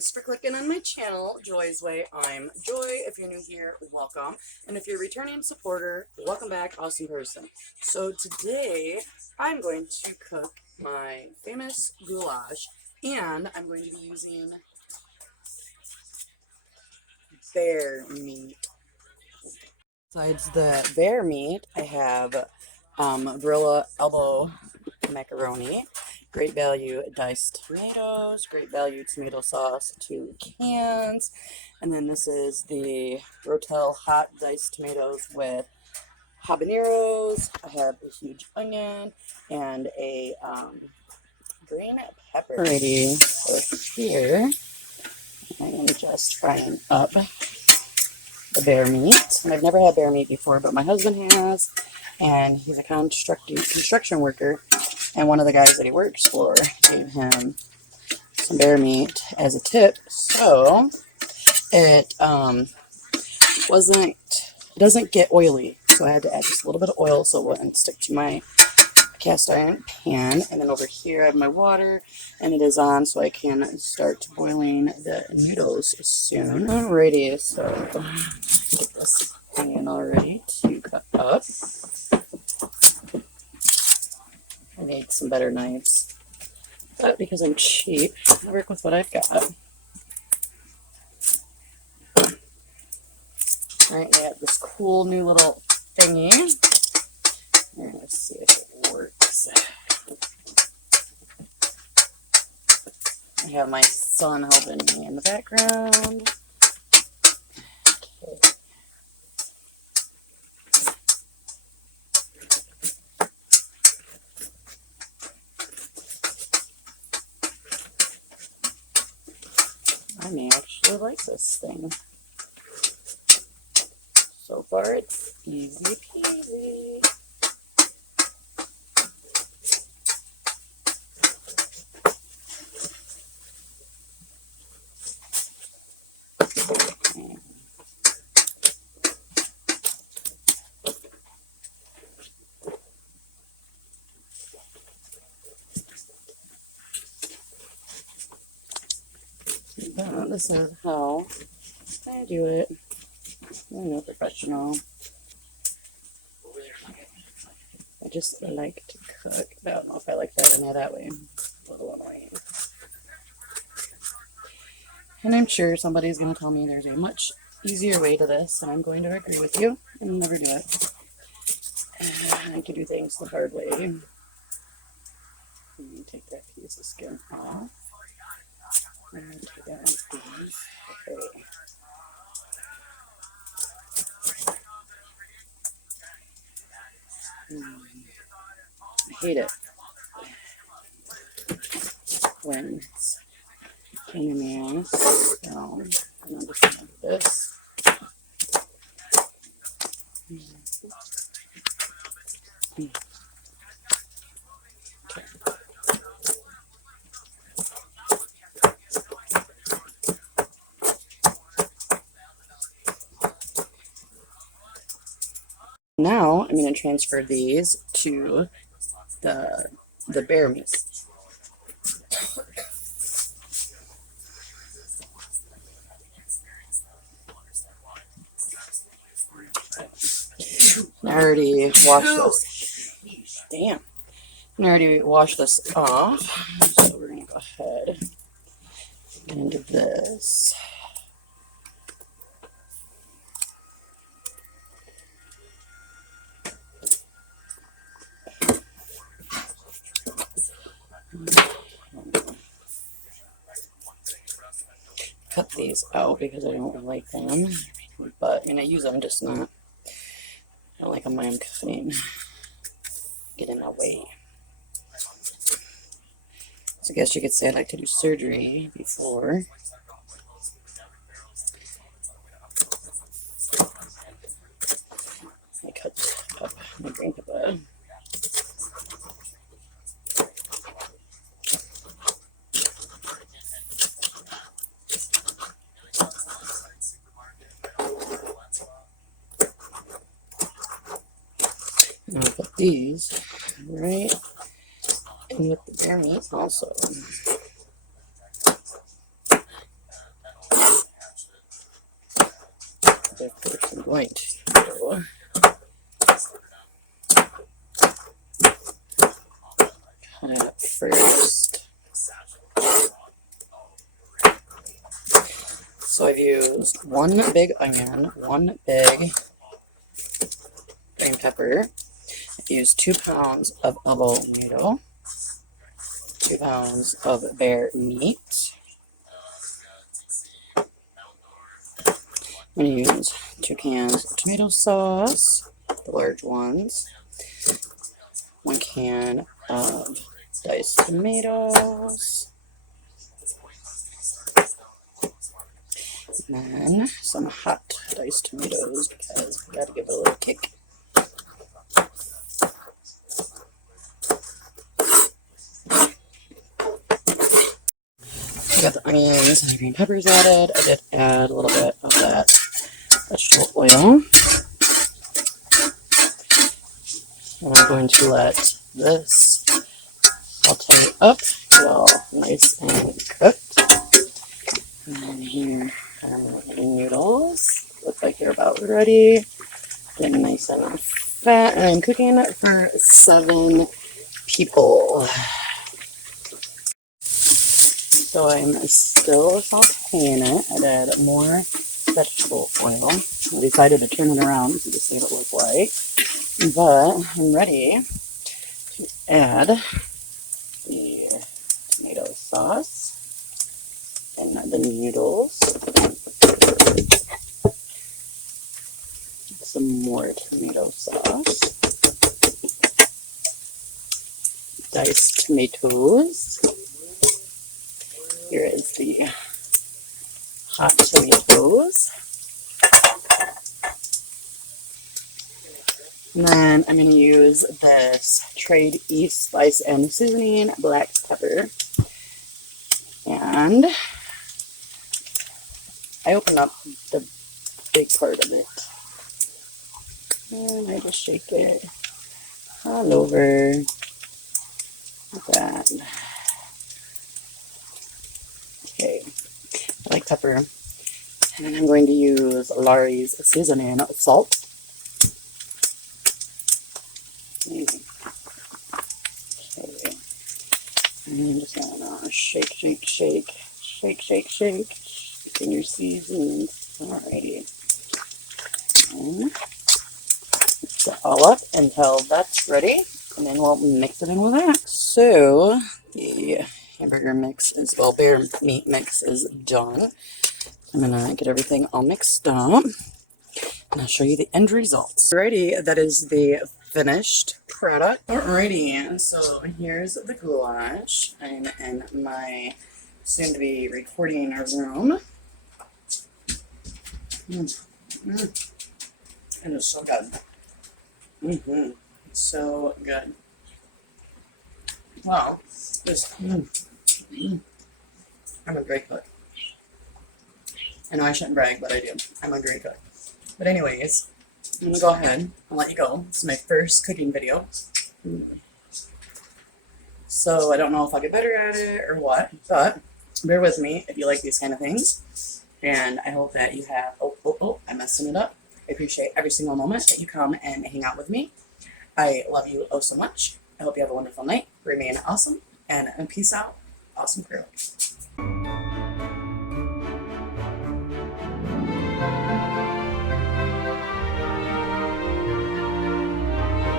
Thanks for clicking on my channel, Joy's Way. I'm Joy. If you're new here, welcome. And if you're a returning supporter, welcome back, awesome person. So today, I'm going to cook my famous goulash, and I'm going to be using bear meat. Besides the bear meat, I have Barilla elbow macaroni, great value diced tomatoes, great value tomato sauce, 2 cans, and then this is the Rotel hot diced tomatoes with habaneros. I have a huge onion and a green pepper. Alrighty, so here I am just frying up the bear meat. And I've never had bear meat before, but my husband has, and he's a construction worker, and one of the guys that he works for gave him some bear meat as a tip, so it doesn't get oily, so I had to add just a little bit of oil so it wouldn't stick to my cast iron pan. And then over here I have my water, and it is on, so I can start boiling the noodles soon. Alrighty, so get this pan already to cut up. I need some better knives, but because I'm cheap, I work with what I've got. Alright, I have this cool new little thingy. And let's see if it works. I have my son helping me in the background. Okay. I may actually like this thing. So far, it's easy peasy. This is how I do it. I'm no professional. I just like to cook. I don't know if I like that or not that way. A little annoying. And I'm sure somebody's going to tell me there's a much easier way to this, and I'm going to agree with you and never do it. And I can do things the hard way. Let me take that piece of skin off. And take that one off. Okay. I hate it when it's in the ass. So I'm just going to do this. Okay. Now I'm going to transfer these to the bear meat. I already washed this. Damn. I already washed this off. So we're going to go ahead and do this. Cut these out because I don't like them, but I mean I use them, just not. I don't like them when I'm cutting. Get in my way. So I guess you could say I like to do surgery before. I cut up my green pepper. Now I'll put these right in with the bear meat also. of course, I'm going to cut it up first. So I've used one big onion, one big green pepper. I've used 2 pounds of elbow noodle, 2 pounds of bear meat. I'm going to use 2 cans of tomato sauce, the large ones, 1 can of diced tomatoes, and then some hot diced tomatoes because we got to give it a little kick. I got the onions and the green peppers added. I did add a little bit of that vegetable oil. And I'm going to let this saute up, get all nice and cooked. And then here are the noodles. Look like they're about ready. Getting nice and fat. And I'm cooking for 7 people. So I'm still sauteing it. I added more vegetable oil. I decided to turn it around so you can see what it looks like. But I'm ready to add the tomato sauce and the noodles. Some more tomato sauce. Diced tomatoes. Here is the hot tomatoes. And then I'm going to use this Trade East Spice and Seasoning black pepper. And I open up the big part of it. And I just shake it all over like that. Okay, I like pepper. And then I'm going to use Lawry's seasoning salt. Okay. And just gonna shake, shake, shake, shake, shake, shake. Shaking your seasonings. Alrighty. And mix it all up until that's ready. And then we'll mix it in with that. So the hamburger mix is, well, bear meat mix is done. I'm gonna get everything all mixed up. And I'll show you the end results. Alrighty, that is the finished product. Alrighty, so here's the goulash. I'm in my soon-to-be recording room. And it's so good. So good. Wow. Just, I'm a great cook. I know I shouldn't brag, but I do. I'm a great cook. But anyways, I'm going to go ahead and let you go. This is my first cooking video. So I don't know if I'll get better at it or what, but bear with me if you like these kind of things. And I hope that you have, I'm messing it up. I appreciate every single moment that you come and hang out with me. I love you oh so much. I hope you have a wonderful night. Remain awesome and peace out. Awesome crew.